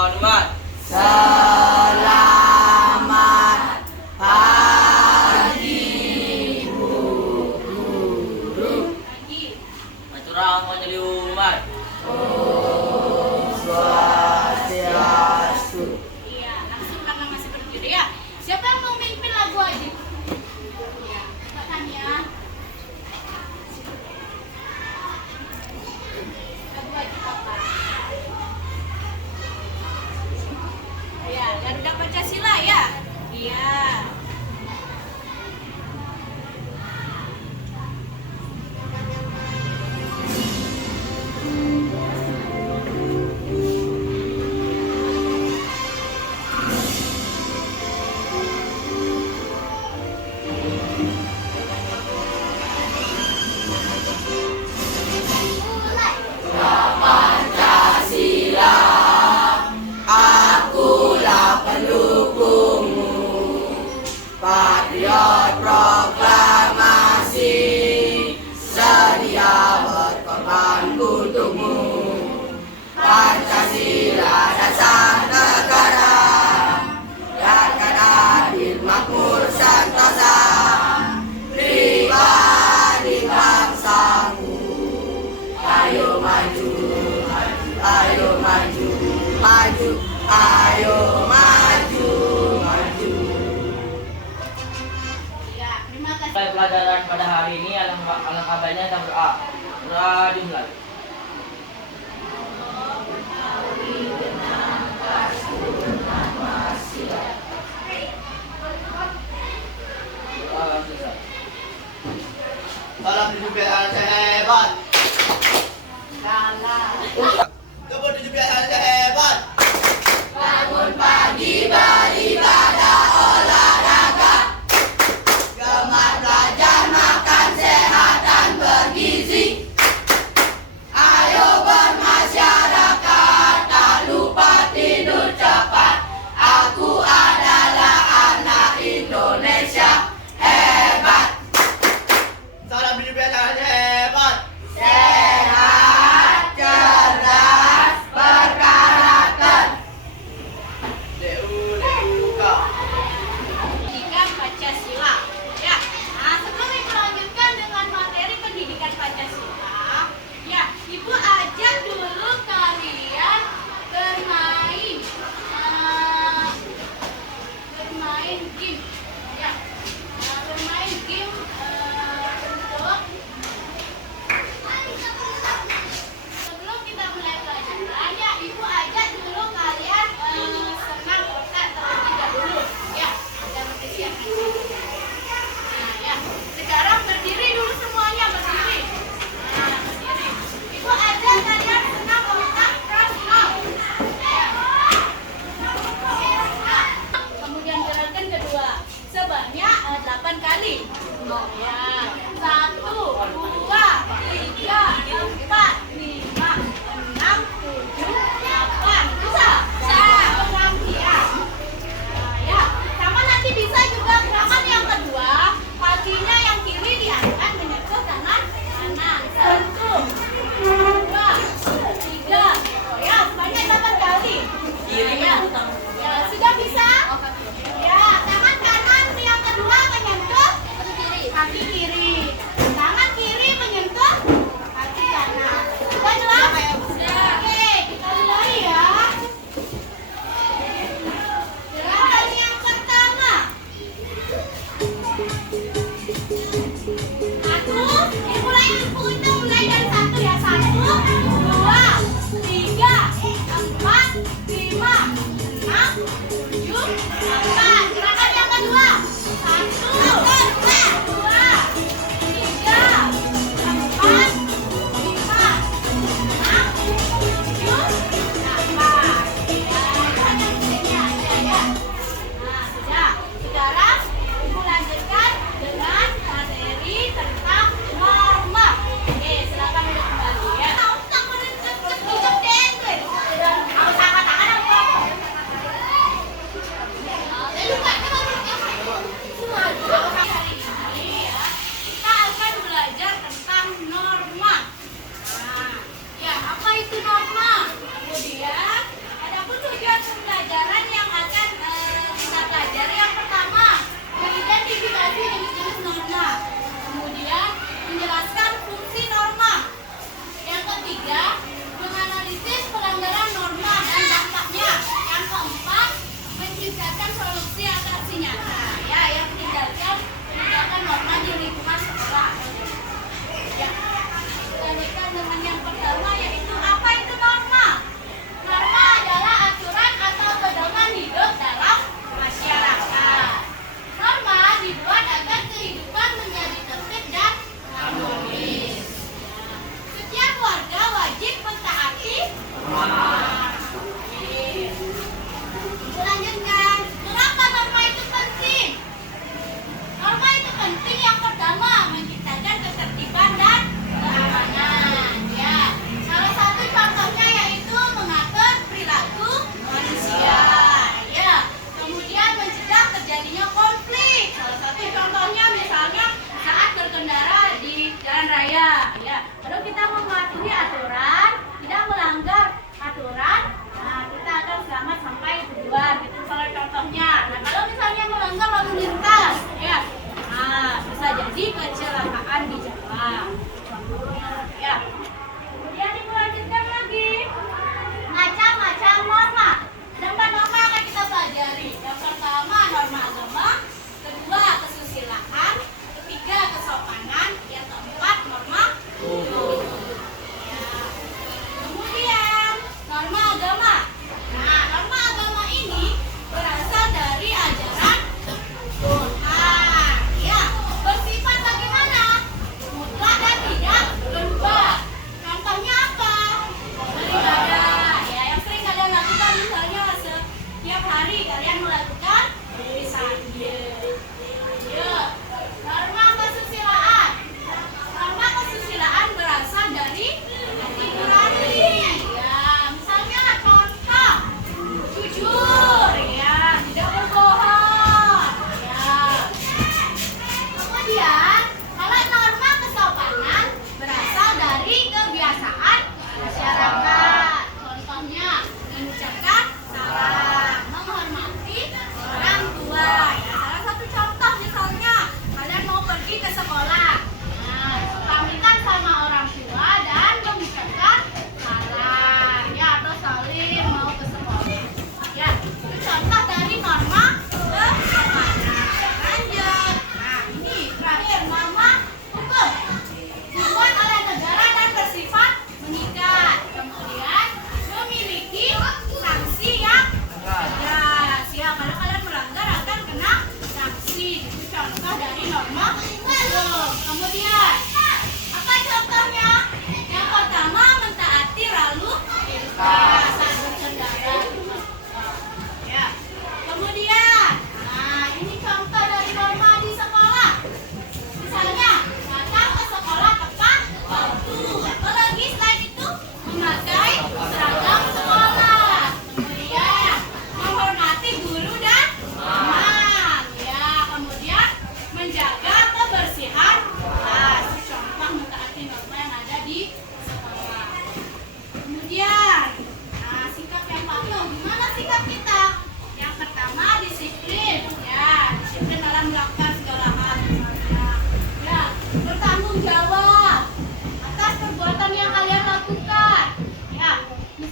Onward. Selamat pagi, Bu Guru. Maturang menjadi umat. Om Swastiastu. Iya, langsung karena masih berdiri ya. Siapa yang mau memimpin lagu aja? Iya, Kak Tania. Lagu aja apa? Iya, Garuda Pancasila ya. Iya. Pancasila, akulah pendukungmu. Patriot proklamasi, sedia berkorban untukmu. Pancasila dasar negara, rakyat adil makmur sentosa, pribadi bangsamu. Ayo maju, ayo maju, maju, ayo maju, maju. Iya, terima kasih. Mulai pelajaran pada hari ini alangkah baiknya kita berdoa. Berdoa dimulai. Doa selesai. Salam 17 anak saya hebat. Kebun 17 anak saya hebat. Bangun pagi beribadah olahraga, gemar belajar makan sehat dan bergizi. Ayo bermasyarakat, tak lupa tidur cepat. Aku adalah anak Indonesia hebat. Salam 17 anak saya hebat. Sehat, cerdas, berkarakter. Kak. Pendidikan Pancasila. Ya, nah sebelum Ibu lanjutkan dengan materi pendidikan Pancasila, ya Ibu ajak dulu kalian bermain, bermain game, ya, bermain game untuk sebelum kita mulai pelajaran, ya Ibu ajak dulu kalian senam otak terlebih dahulu, ya, agar mempersiapkan diri. Nah, ya, sekarang berdiri dulu semuanya, berdiri. Nah, berdiri. Ibu ajak kalian senam otak personal. Ya. Nah, kemudian gerakan kedua sebanyak 8 kali. Ya, 1, 2, 3, 4, 5, 6, 7, 8. Bisa? Bisa. Ya. Nah, ya. Sama nanti bisa juga gerakan yang kedua, kakinya yang kiri diangkat menyentuh kanan. 1, 2, 3. Ya, sebanyak 8 kali. Kiri Ya. Ya, sudah bisa? Ya, tangan kanan yang kedua menyentuh kaki kiri. Tangan kiri menyentuh kaki kanan. Sudah jelas? Oke, kita mulai ya. Gerakan yang pertama. 1, dimulai hitung mulai dari 1 ya. 1, 2, 3, 4, 5, 6,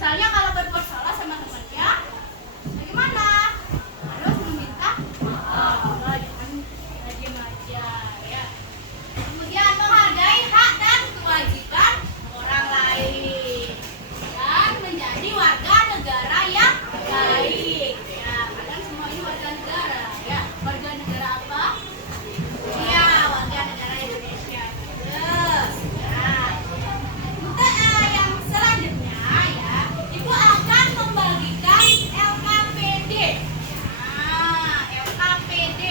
Misalnya kalau berbuat salah sama temannya, bagaimana? Harus meminta maaf. Jangan diam aja ya. Kemudian menghargai hak dan kewajiban orang lain dan menjadi warga negara yang baik. Ya, kalian semua ini warga negara ya. Warga negara apa? Iya, warga negara Indonesia. Terus, ya. Untuk yang selanjutnya ya, Ibu akan membagikan LKPD. Nah, LKPD.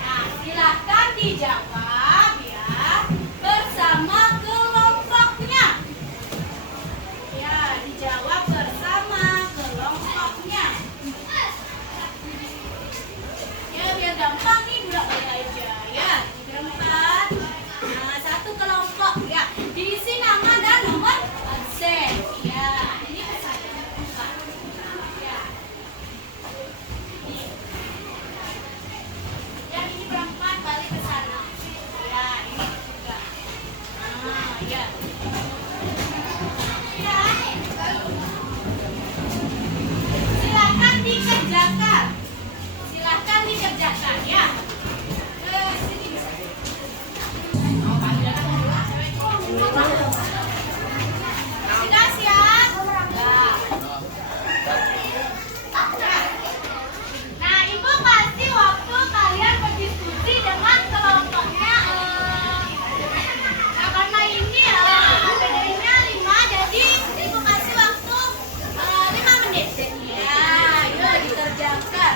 Nah, silakan dijawab ya bersama kelompoknya. Ya, dijawab bersama kelompoknya. Ya, biar gampang nih budak aja ya. Berempat. Nah, satu kelompok ya. Diisi nama dan nomor absen. Ya, ini pesannya. Ya. Yang ini berempat balik ke sana. Ya, ini juga. Nah, ya. Ya. Silakan dikerjakan. Silakan dikerjakan ya. Sini bisa. Sudah siap? Nah, Ibu kasih waktu kalian berdiskusi dengan kelompoknya. Nah, karena ini KPD-nya 5, jadi Ibu kasih waktu 5 menit. Ya, yuk dikerjakan.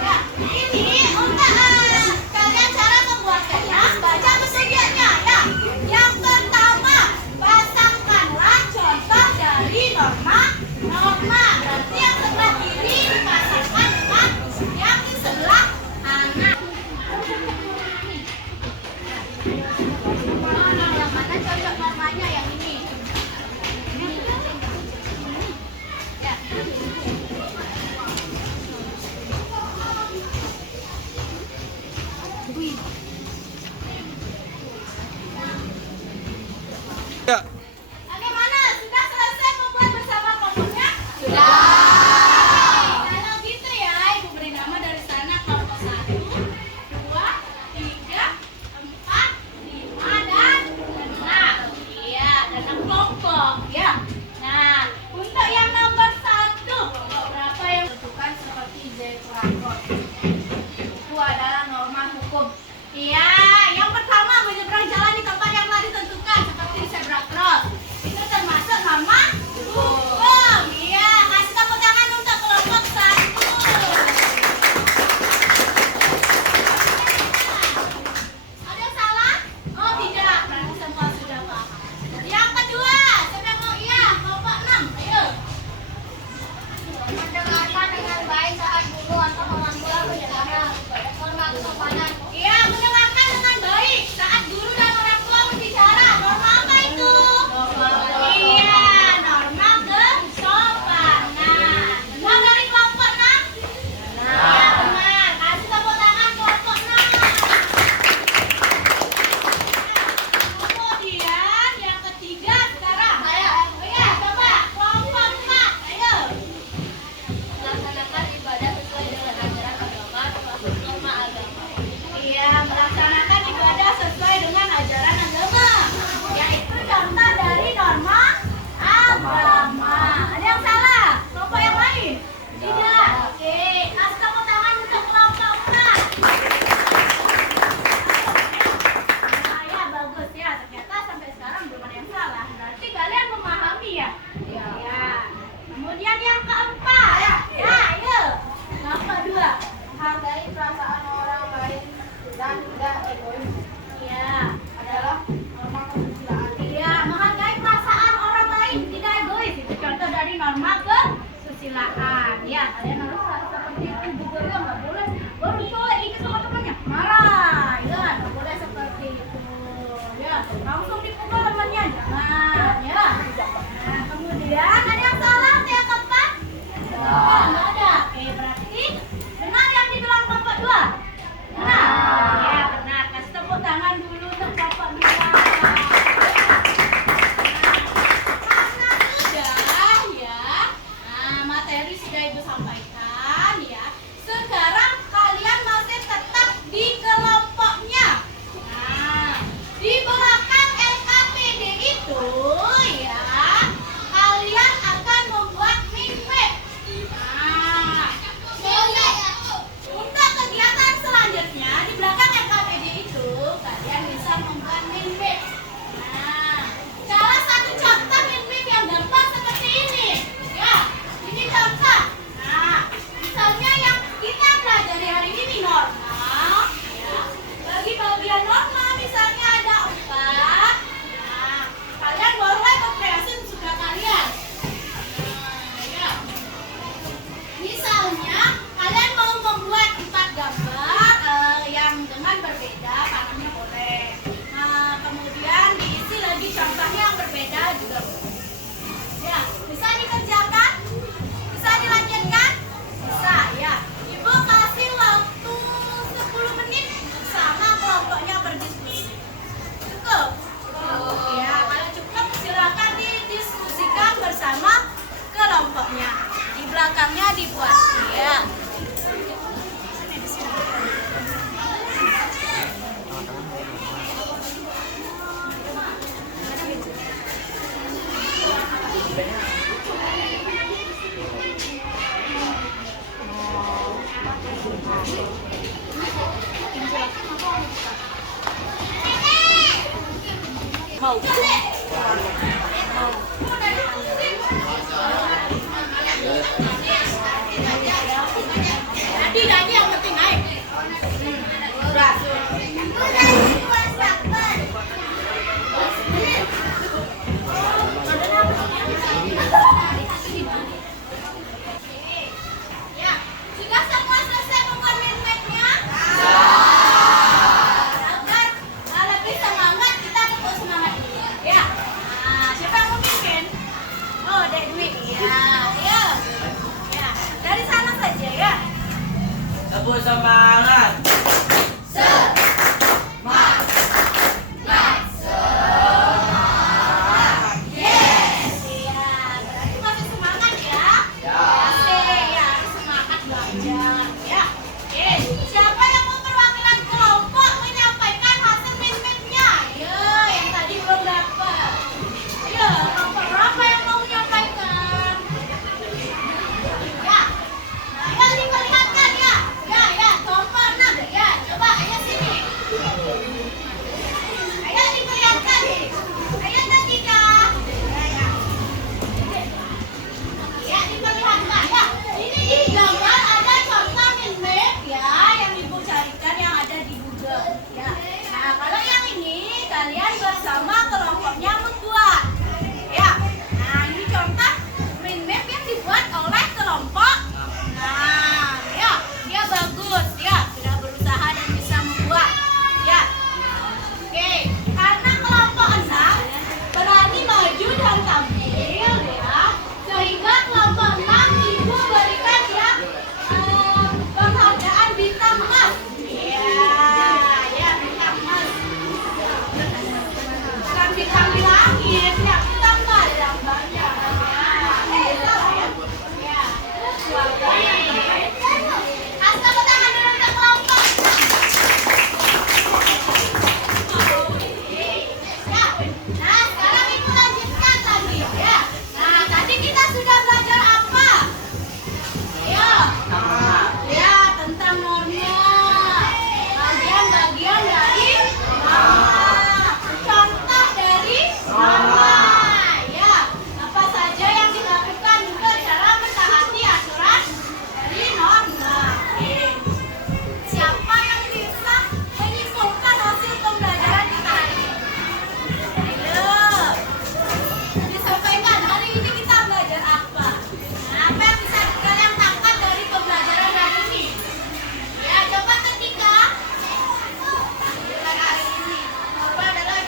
Ya, ini untuk kalian cara membuatnya, baca persediaannya ya. Yang pertama, pasangkanlah contoh dari norma. Berarti yang sebelah kiri dipasangkan dengan yang di sebelah kanan. Yang mana contoh normanya yang ini? Ya. Ya. Bagaimana? Sudah selesai membuat bersama kelompoknya? Sudah. Kalau gitu ya, Ibu beri nama dari sana kelompok 1, 2, 3, 4, 5, dan 6. Iya, dan 6 kelompok ya. Nah, untuk yang nomor 1, kelompok berapa yang tentukan seperti zebra cross? Itu adalah norma hukum. Iya, yang pertama menyeberang jalan di tempat yang telah ditentukan seperti zebra cross. Itu termasuk norma hukum. Iya, kasih tepuk tangan untuk kelompok 1. Ada yang salah? Oh tidak, berarti semua sudah paham. Yang kedua, siapa yang mau? Iya, kelompok 6. Ayo. Mendengarkan dengan baik saat guru atau orang tua berbicara. Norma kesopanan. Iya, mendengarkan dengan baik saat guru dan orang tua berbicara. Norma apa itu? Iya, norma kesopanan. Benar dari kelompok 6? Iya, benar. Kasih tepuk tangan kelompok 6. Kemudian yang ketiga sekarang. Iya, coba kelompok 4. Ayo. Melaksanakan ibadah sesuai dengan ajaran agama termasuk norma agama. Iya, melaksanakan ibadah sesuai dengan ajaran agama, yaitu contoh dari norma agama. Ada yang salah? Kelompok yang lain? Tidak. Oke, kasih tepuk tangan untuk kelompok 4. Nah, ya bagus ya. Ternyata sampai sekarang belum ada yang salah. Berarti kalian memahami ya? Iya. Kemudian yang keempat. Ya, ayo. Kelompok 2. Hargai perasaan orang lain dan tidak egois Iya. adalah norma kesusilaan. Iya, menghargai perasaan orang lain, tidak egois. Itu contoh dari norma kesusilaan. Ya, kalian harus seperti itu juga ya, nggak boleh baru soleh ikut sama temannya marah. Ya, nggak boleh seperti itu. Ya, langsung dipukul temannya, jangan. Ya. Nah, kemudian ada yang salah atau yang keempat? Nggak ada. Oke, berarti benar yang dibilang kelompok 2. Benar. Ya, benar. membuat mimpi. Nah, salah satu contoh mimpi yang gampang seperti ini. Ya, ini contoh. Nah, misalnya yang kita pelajari hari ini normal. Ya, bagi bagian normal misalnya ada 4. Nah, kalian boleh berkreasi suka kalian. Nah, ya. Misalnya kalian mau membuat 4 gambar yang dengan berbeda, warnanya boleh. Nah, kemudian diisi lagi contohnya yang berbeda juga boleh. Ya, bisa dikerjakan? Bisa dilanjutkan? Bisa, ya. Ibu kasih waktu 10 menit sama kelompoknya berdiskusi. Cukup? Ya, kalau cukup silakan didiskusikan bersama kelompoknya. Di belakangnya dibuat. Ya. Mau. Jadi yang penting naik. Udah. Ya, sudah semua selesai membuat map-nya? Agar lebih semangat, kita tepuk semangat dulu. Ya. Nah, siapa yang mau bikin? Oh, Dek Dwi. Ya, ya. Ya, dari sana saja ya. Tepuk semangat. Iya, berarti masih semangat ya? Masih, ya harus semangat belajar. Ya, oke. Siapa yang mau perwakilan kelompok menyampaikan hasil map-nya? Ayo, yang tadi belum dapat. Ayo, kelompok berapa yang mau menyampaikan? Ya, ayo diperlihatkan ya. Ya, ya, kelompok 6. Ya, coba ayo sini. Ayo diperlihatkan. Ayo Tatika. Ya, ya. Ya, diperlihatkan ya. Ini di gambar ada contoh map ya yang ibu carikan yang ada di Google. Ya. Nah, kalau yang ini kalian bersama kelompoknya membuat. Ya. Nah, ini contoh map yang dibuat oleh kelompok. Nah, ya, dia bagus ya, sudah berusaha dan bisa membuat. Ya. Oke, karena kelompok 6 berani maju dan tampil ya, sehingga kelompok 6 ibu berikan ya penghargaan bintang emas. Ya, bintang emas. Bukan bintang di langit, ya bintang emas yang banyak. Ya. Kasih tepuk tangan dulu untuk kelompok. Ya. Nah, sekarang ibu lanjutkan lagi ya. Nah, tadi kita sudah belajar apa? Ayo. Ya, tentang norma. Bagian-bagian dari norma. Contoh dari norma. Ya, apa saja yang dilakukan untuk cara mentaati aturan dari norma. Oke. Siapa yang bisa menyimpulkan hasil pembelajaran kita hari ini? Ayo, disampaikan hari ini kita belajar apa? Nah, apa yang bisa kalian tangkap dari pembelajaran hari ini? Ya, coba ketika hari ini norma adalah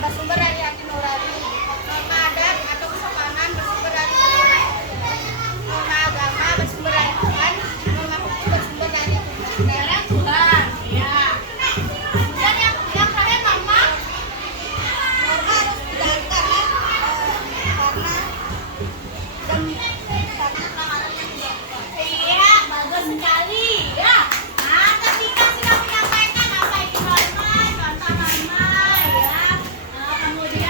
bersumber dari hati nurani. Norma adat atau kesopanan bersumber dari Tuhan. Norma agama bersumber dari Tuhan. Norma hukum bersumber dari Tuhan. Ya. Dan yang terakhir norma harus dijalankan iya, bagus sekali ya. Nah, ketika sudah menyampaikan apa itu norma, contoh norma ya. Kemudian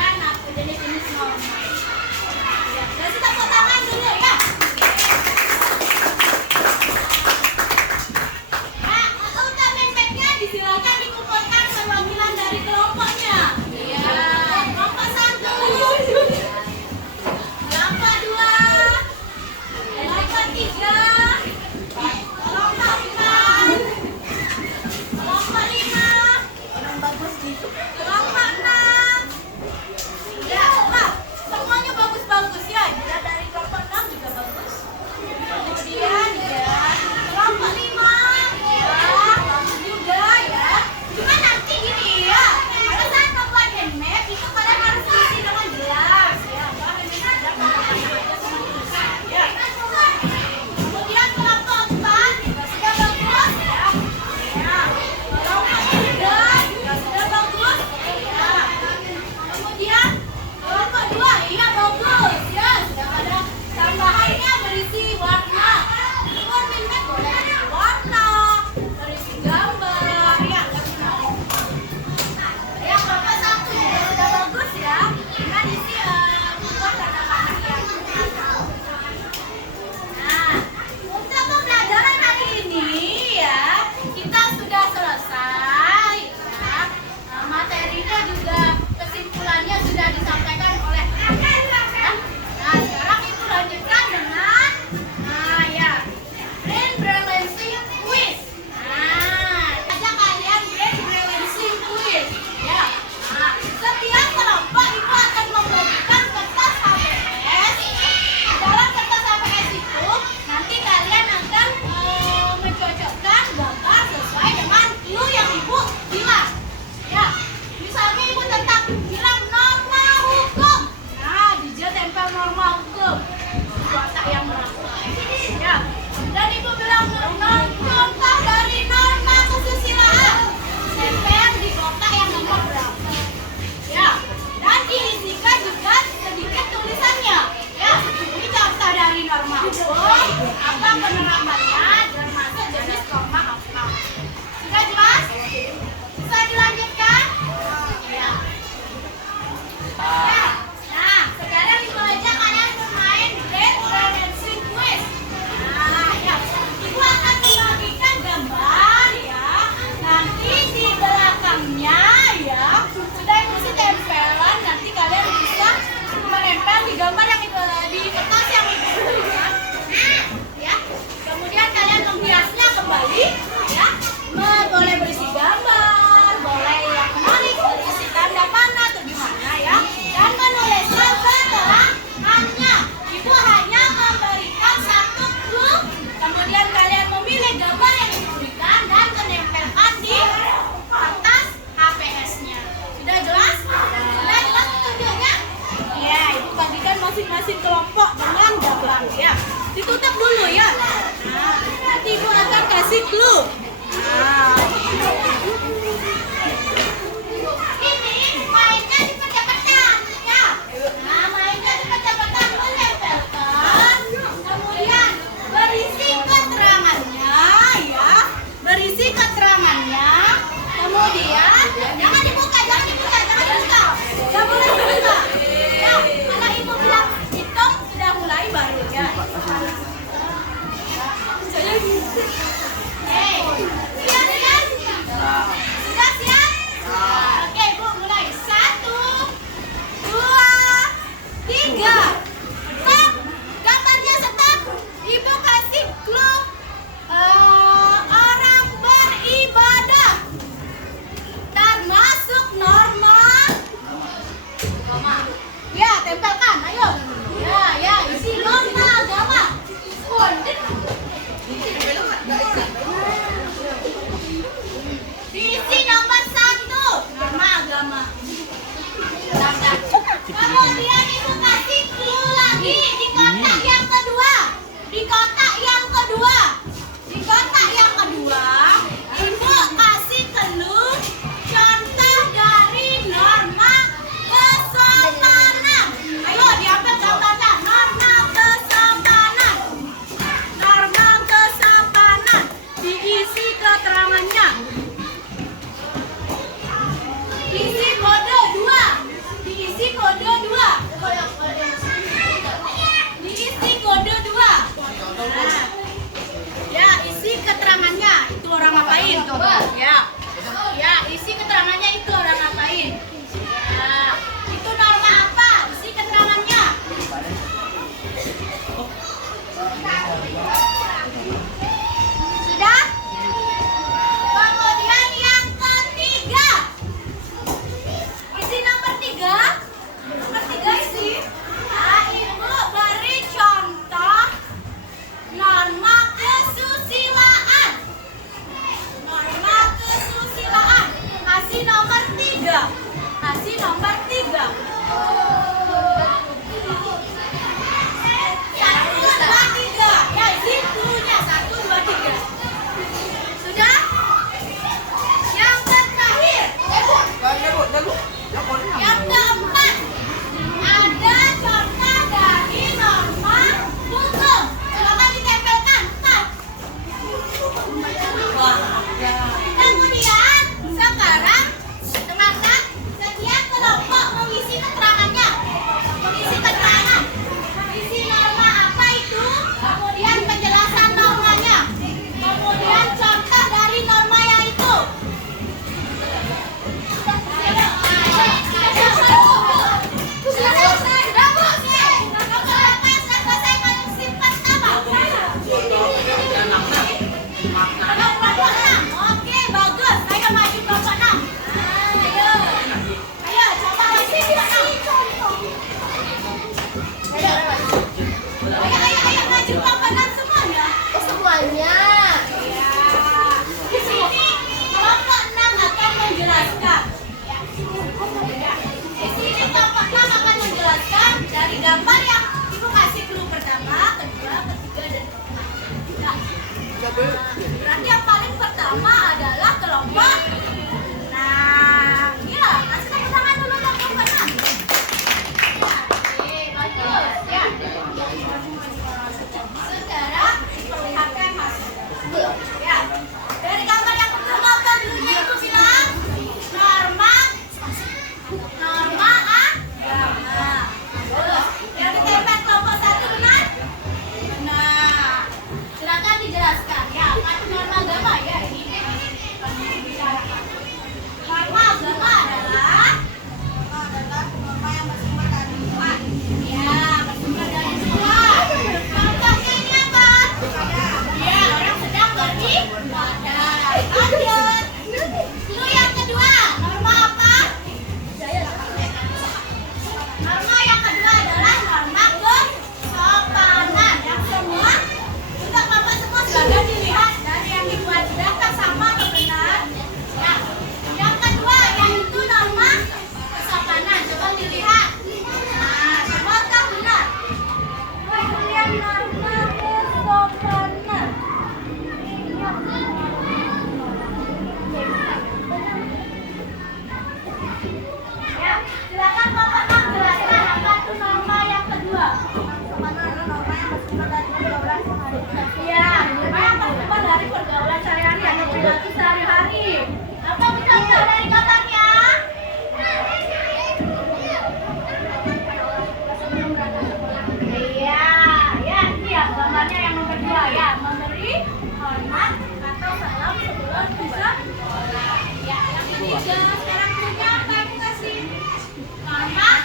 berisi clue. Nah, ini mainnya dipecah-pecah, ya. Nah, mainnya dipecah-pecah menempelkan, kemudian berisi keterangannya, ya. Berisi keterangannya, kemudian jangan dibuka, jangan dibuka, jangan dibuka, nggak boleh dibuka. Ya, kalau ibu bilang hitung sudah mulai baru ya. Siap, siap? Sudah siap? Oke, Bu, mulai. 1, 2, 3. Stop. Gambarnya stop. Ibu kasih clue. Orang beribadah. Termasuk norma. Ya, tempelkan. Ayo. Ya, isi norma agama. Diisi nomor 1, norma agama. Kemudian ibu kasih clue lagi di kotak yang kedua. Di kotak yang kedua. Di kotak yang kedua, ibu kasih clue contoh dari norma kesopanan. Ayo diambil gambarnya. Norma kesopanan. Norma kesopanan. Diisi keterangannya. Diisi kode 2. Diisi kode 2. Diisi kode 2. Nah, ya, isi keterangannya. Itu orang ngapain? Coba. Ya, isi keterangannya itu orang ngapain? Ya, itu norma apa? Isi keterangannya. Sudah? Kemudian yang ketiga. Isi nomor 3. Nomor 3 isi. Nah, ibu beri contoh norma kesusilaan. Norma kesusilaan. Kasih nomor 3. Kasih nomor 3. 1, 2, 3. Ya, isi clue-nya. 1, 2, 3. Sudah? Yang terakhir. Yang keempat, ada contoh dari norma hukum. Silakan ditempelkan. Stop. Kemudian sekarang dengarkan setiap kelompok mengisi keterangannya. Mengisi keterangan. Isi norma apa itu? Kemudian penjelasan normanya. Kemudian contoh dari norma yang itu. Oke, bagus. Ayo maju kelompok 6. Ayo, coba isi kelompok 6. Ayo, maju kelompok 6 semuanya. Semuanya. Ya. Di sini kelompok 6 akan menjelaskan. Di sini kelompok 6 akan menjelaskan dari gambar yang ibu kasih clue pertama, kedua, ketiga, dan keempat. Berarti yang paling pertama adalah kelompok. Nah, ya, kasih tepuk tangan dulu untuk kelompok 6. Ya, bagus. Ya. Sekarang perlihatkan hasilnya. Ya. Dari gambar yang pertama apa dulunya ibu bilang? Norma agama. Bagus. Yang ditempel kelompok 1 benar? Benar. Silakan dijelaskan. Ya, apa itu norma agama ya ini? Norma agama adalah norma yang bersumber dari Tuhan. Ya, bersumber dari Tuhan. Contohnya ini apa? Ya, orang sedang beribadah. Lanjut. Clue yang kedua, norma apa? Ya, silakan Bapak menjelaskan apa itu norma yang kedua. Norma yang bersumber dari pergaulan sehari-hari. Iya, norma yang bersumber dari pergaulan sehari-hari atau perilaku sehari-hari. Apa contoh dari katanya? Iya, ya, iya, gambarnya yang nomor 2 ya, memberi hormat atau salam sebelum bisa sekolah. Ya, yang ketiga sekarang punya apa yang kasih? Hormat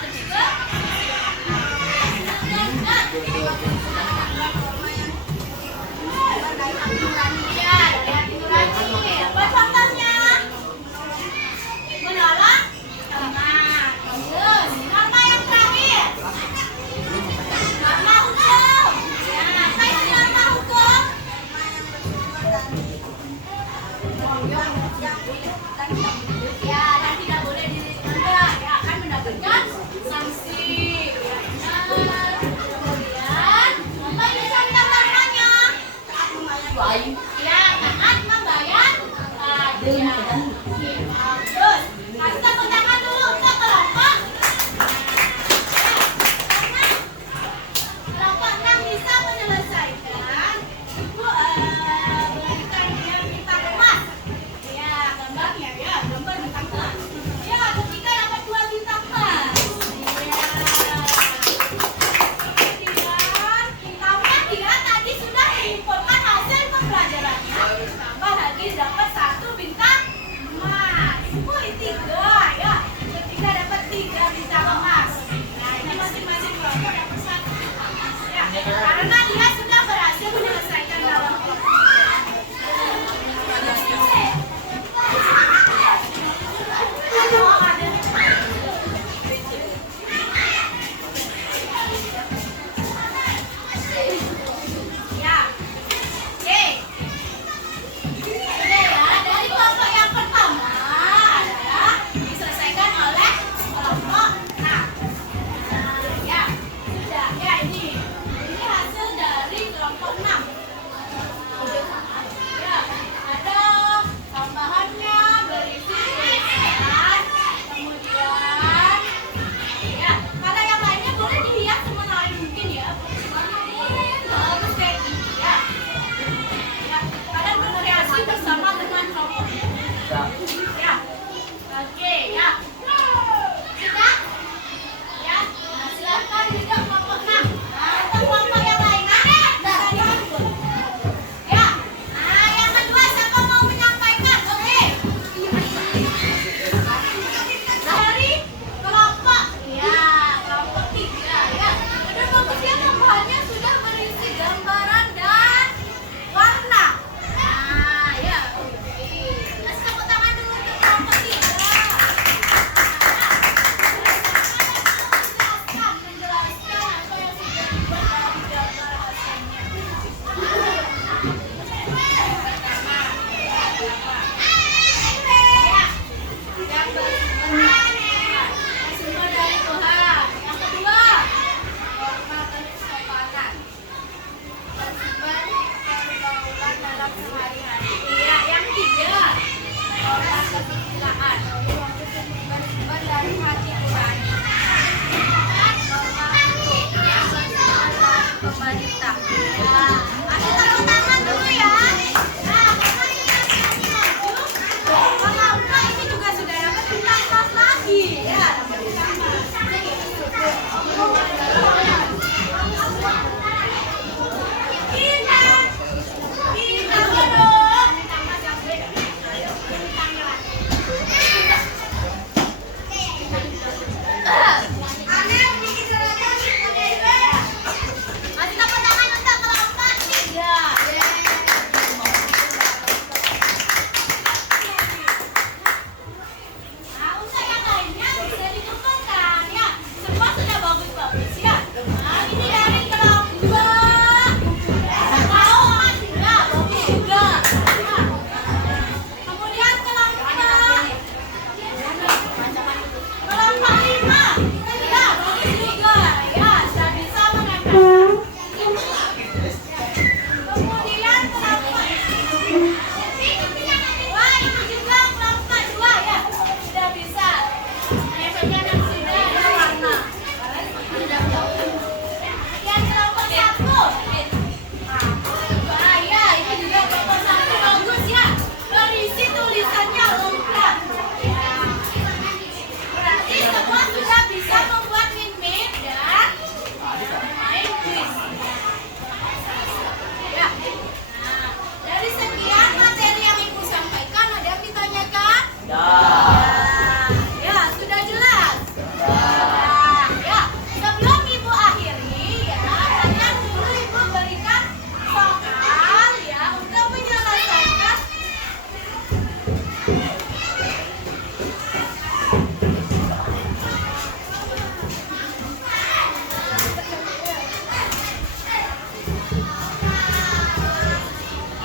Ya, sudah jelas. Nah, ya, sebelum ibu akhiri, ya, kalian dulu ibu berikan soal ya untuk menyelesaikan.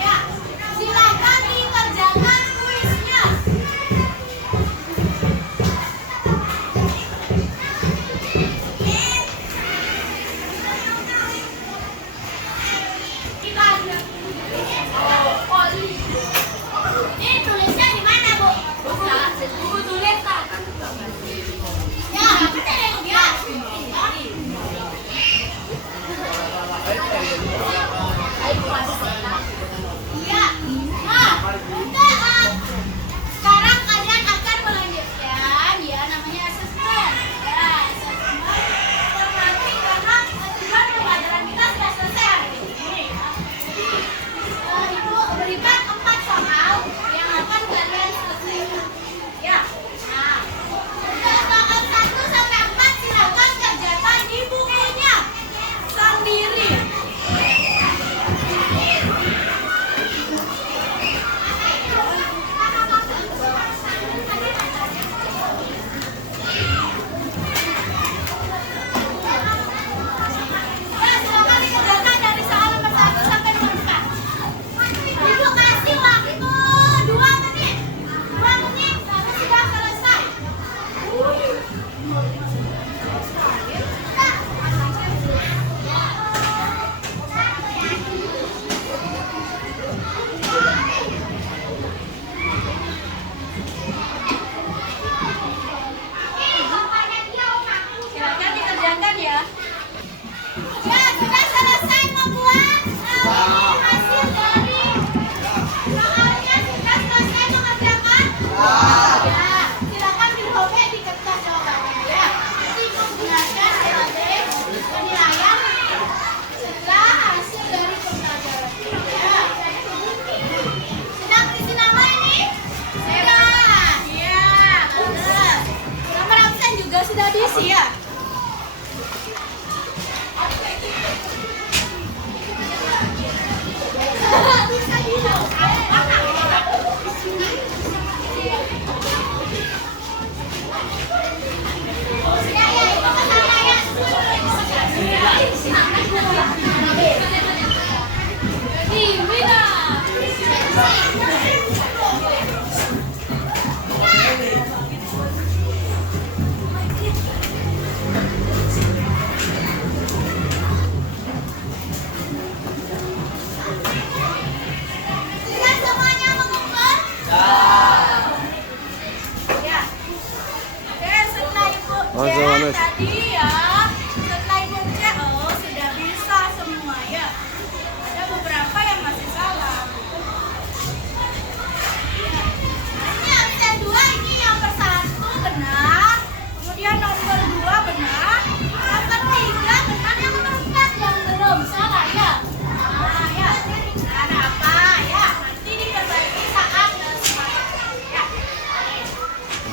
Ya, silakan dikerjakan kuisnya. Ini tulisnya di mana, Bu? Ibu tulis tak? Ya, apa tadi yang bilang? Iya. Nah, udah. Sekarang kalian akan melanjutkan ya namanya asesmen. Ya, asesmen. Berarti karena tujuan pembelajaran kita sudah selesai hari ini. Ya. Jadi, Ibu berikan 4 soal yang akan kalian selesaikan. Ya. Nah, untuk soal 1 sampai 4 silakan kerjakan di bukunya sendiri. Ya, silakan dikerjakan dari soal nomor 1 sampai nomor 4. Ibu kasih waktu 2 menit. 2 menit sudah selesai. Silakan dikerjakan ya. Ya, sudah selesai membuat hasil dari soalnya sudah selesai mengerjakan. Ya, silakan dirobek di kertas jawabannya ya. Nanti ibu gunakan sebagai penilaian setelah hasil dari pembelajaran. Ya. Sudah berisi nama ini? Sudah. Ya, benar. Nomor absen juga sudah diisi ya. Bisa dihitung. Ya, ya, itu masalah ya. Gimana? Sudah semuanya mengumpul? Ya. Oke, setelah ibu cek tadi ya, setelah ibu cek, oh sudah bisa semua ya. Ada beberapa yang masih salah. Ya. Ini absen 2, ini yang ke-1 benar. Kemudian nomor 2 benar. Nomor 3 benar, yang nomor 4 yang belum salah ya. Nah ya, ada apa ya? Nanti diperbaiki saat semangat ya.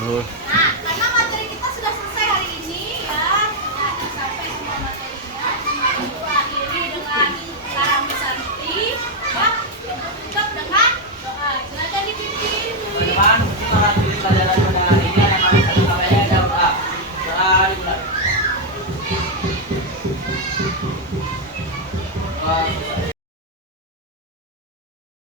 Nah, karena materi kita sudah selesai hari ini ya, sudah sampai semua materinya. Ibu akhiri dengan salam bersantri, ya. Tutup dengan doa. Silakan dipimpin. Teman-teman, mungkin para tulis pelajaran pada hari ini yang kami satu kabarnya ada doa. Doa dimulai.